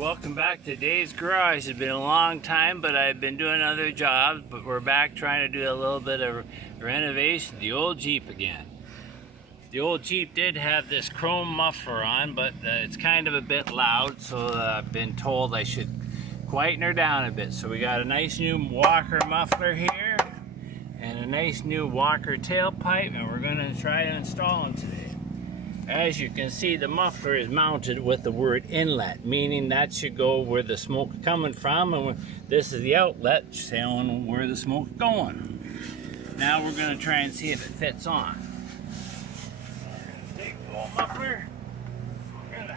Welcome back to Dave's Garage. It's been a long time, but I've been doing other jobs, but we're back trying to do a little bit of renovation. The old Jeep again. The old Jeep did have this chrome muffler on, but it's kind of a bit loud, so I've been told I should quieten her down a bit. So we got a nice new Walker muffler here and a nice new Walker tailpipe, and we're going to try to install them today. As you can see, the muffler is mounted with the word inlet, meaning that should go where the smoke is coming from, and this is the outlet showing where the smoke is going. Now we're going to try and see if it fits on. Take the old muffler. We're going to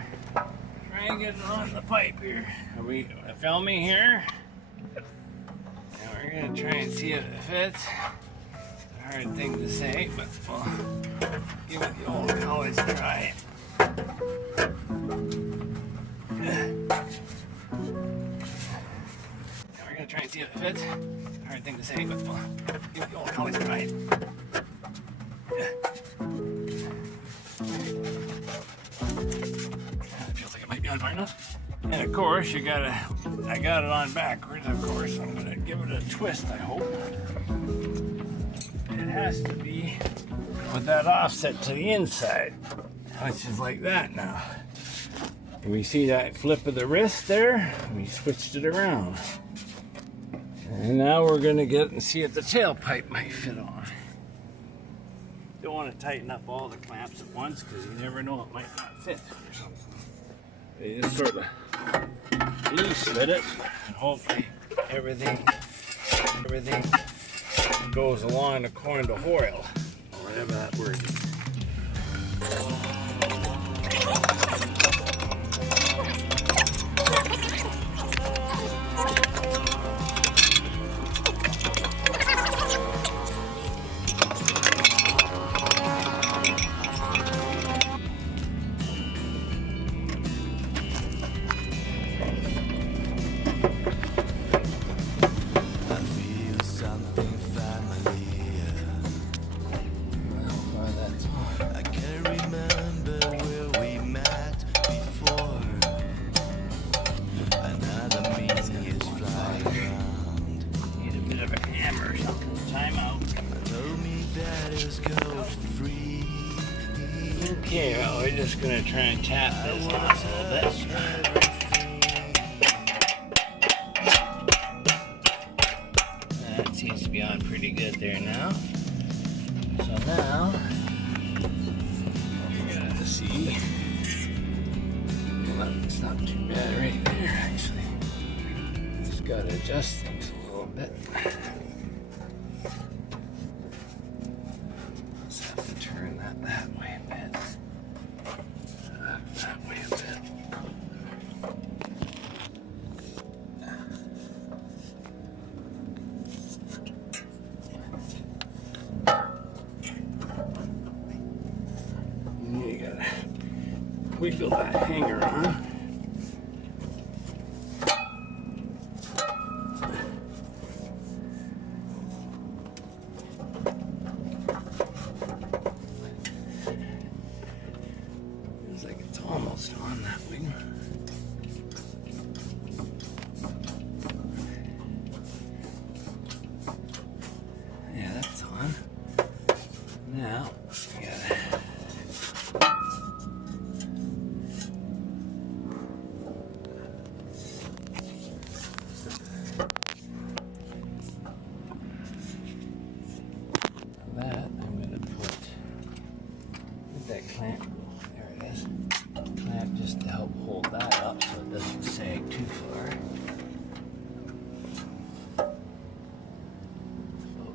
try and get it on the pipe here. Are we filming here? And we're going to try and see if it fits. Hard thing to say, but we'll give it the old college try. Now we're gonna try and see if it fits. Hard thing to say, but we'll give it the old college try. It feels like it might be on fire enough. And of course, I got it on backwards. Of course, I'm gonna give it a twist. I hope. It has to be with that offset to the inside, which is like that now. And we see that flip of the wrist there? We switched it around. And now we're going to get and see if the tailpipe might fit on. Don't want to tighten up all the clamps at once because you never know, it might not fit or something. You just sort of loose fit it, and hopefully everything goes along according to Hoyle, or whatever that word is. Okay, well, we're just going to try and tap this on a little bit. That seems to be on pretty good there now. So now, we're going to see. Well, it's not too bad right there, actually. Just got to adjust things a little bit. Just have to turn that way a bit. That way a bit. You gotta wiggle that hanger on. Almost on that wing. Yeah, that's on. Now, we gotta that I'm gonna put that clamp. There it is. Clamp just to help hold that up so it doesn't sag too far. About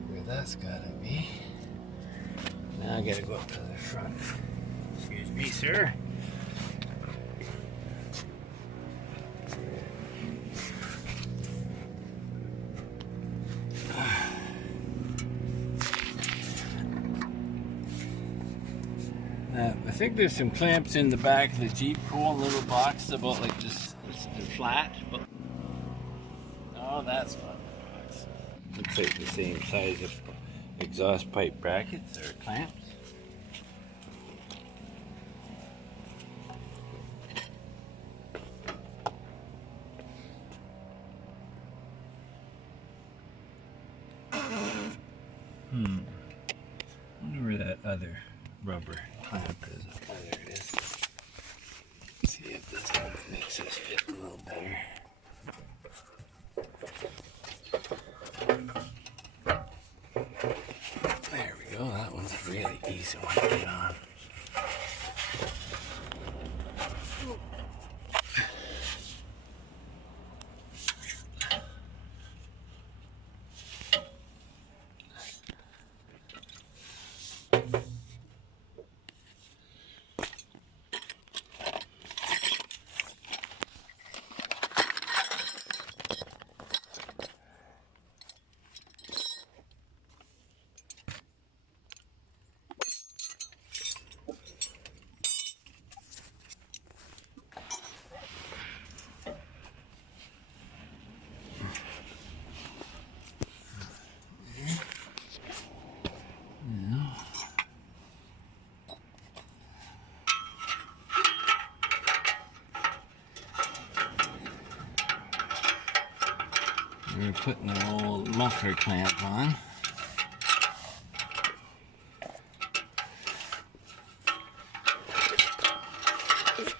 where that's gotta be. Now I gotta go up to the front. Excuse me, sir. I think there's some clamps in the back of the Jeep, cool little box about like this, flat. But oh, that's not the box. Looks like the same size of exhaust pipe brackets or clamps. rubber clamp is. Oh, there it is. Let's see if this one makes this fit a little better. There we go. That one's a really easy one to get on. We're putting the old muffler clamp on. It's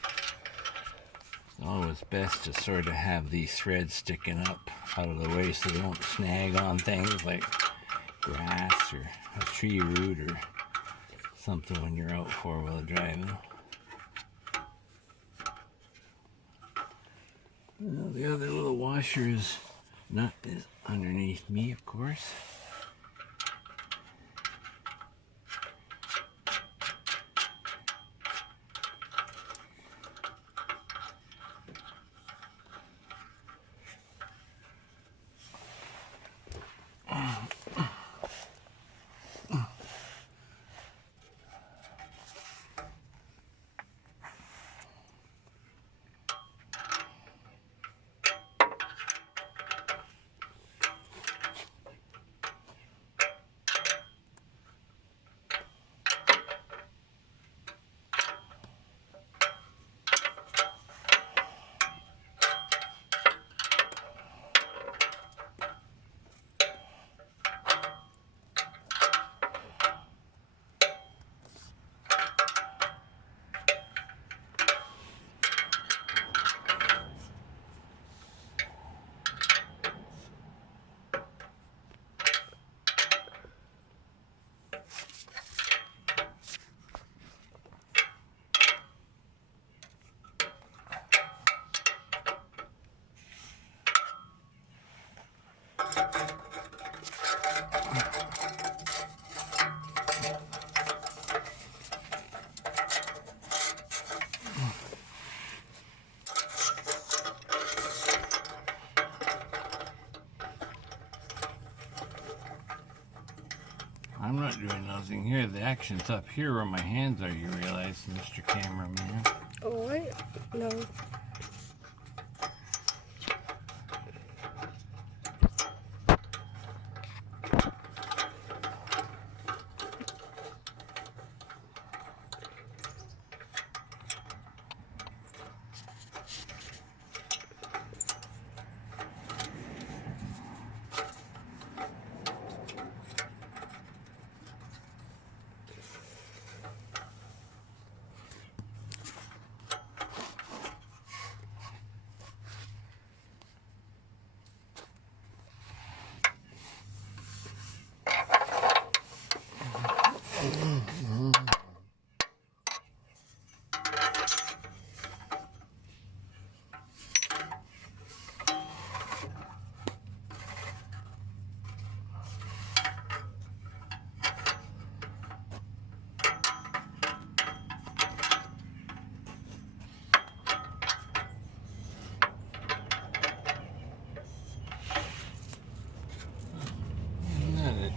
always best to sort of have these threads sticking up out of the way so they don't snag on things like grass or a tree root or something when you're out four-wheel driving. Well, the other little washer nut is underneath me, of course. I'm not doing nothing here. The action's up here where my hands are, you realize, Mr. Cameraman. Oh, what? No.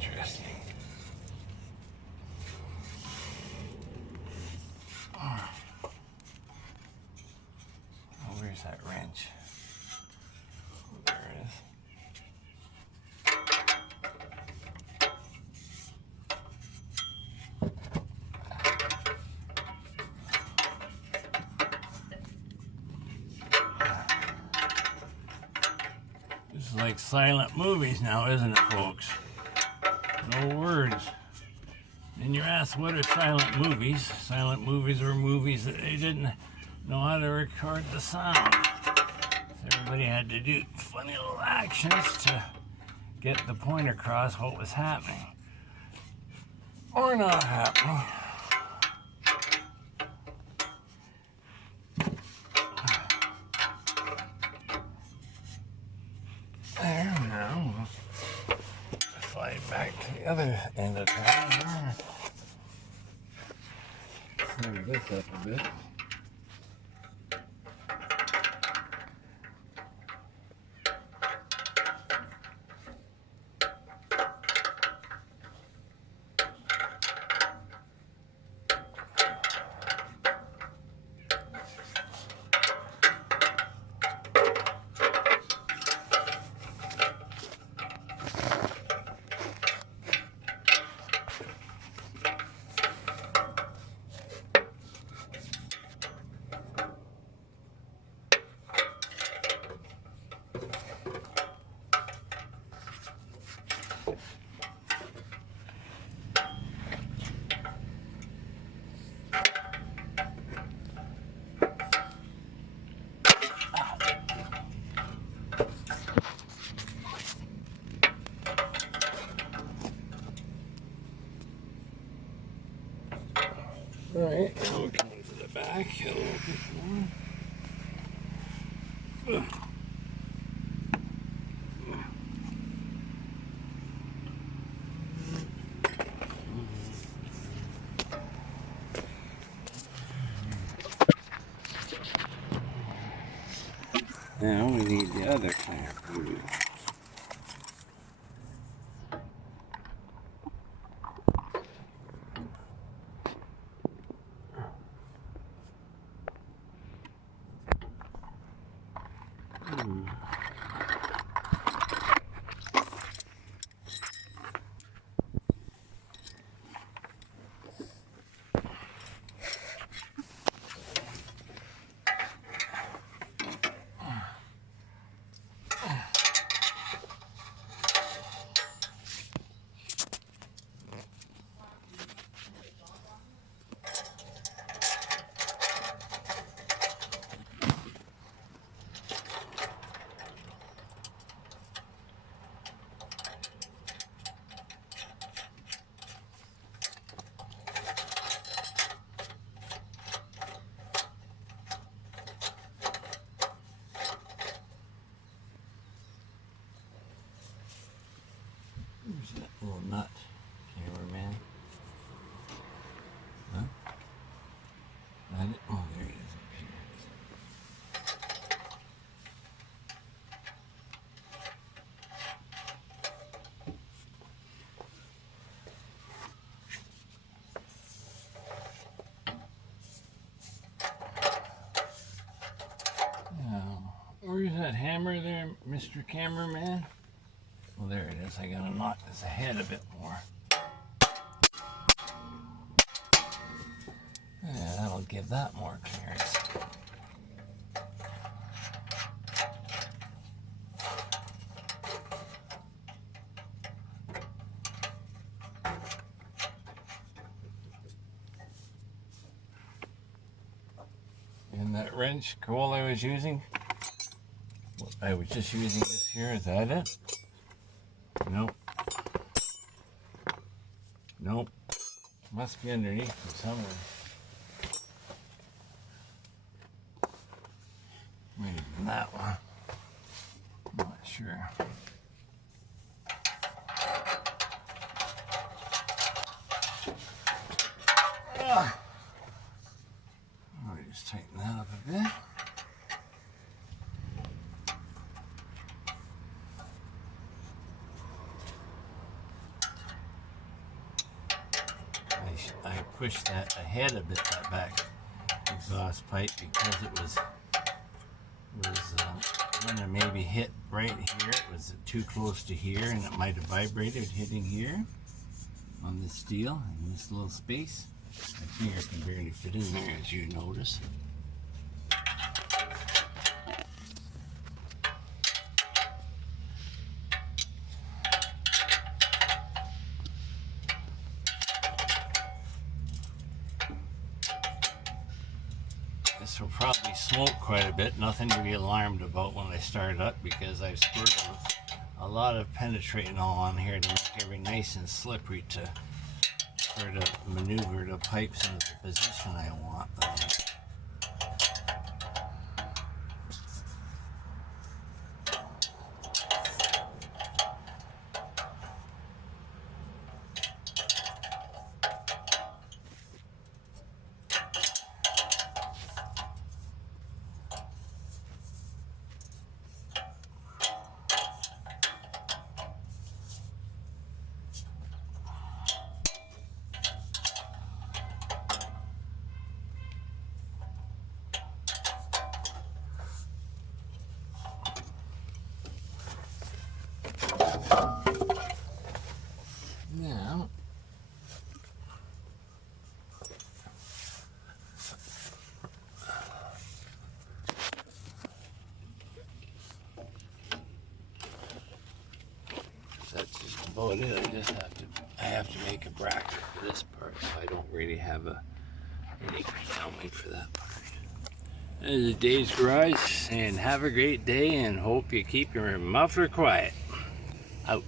Interesting. Oh, where's that wrench? There it is. This is like silent movies now, isn't it, folks? No words. And you're asked, what are silent movies? Silent movies were movies that they didn't know how to record the sound. So everybody had to do funny little actions to get the point across what was happening. Or not happening. There, now we'll slide back to the other end of town. Move this up a bit. All right, now we'll come to the back a little bit more. Now we need the other clamp. Where's that little nut, cameraman? Huh? Oh, there he is up here. Now, where's that hammer there, Mr. Cameraman? Well, there it is. I gotta knock this ahead a bit more. Yeah, that'll give that more clearance. And that wrench coil I was using, I was just using this here. Is that it? Nope. Nope. Must be underneath somewhere. Maybe that one. I'm not sure. I'll just tighten that up a bit. I pushed that ahead a bit, that back exhaust pipe, because it was going to maybe hit right here. It was too close to here, and it might have vibrated hitting here on the steel in this little space. My finger can barely fit in there, as you notice. This will probably smoke quite a bit. Nothing to be alarmed about when I start up, because I've squirted a lot of penetrating all on here to make everything nice and slippery to sort of maneuver the pipes into the position I want them in. Now, that's just about it. I have to make a bracket for this part, so I don't really have any filming for that part. This is Dave's Garage saying have a great day and hope you keep your muffler quiet. Out.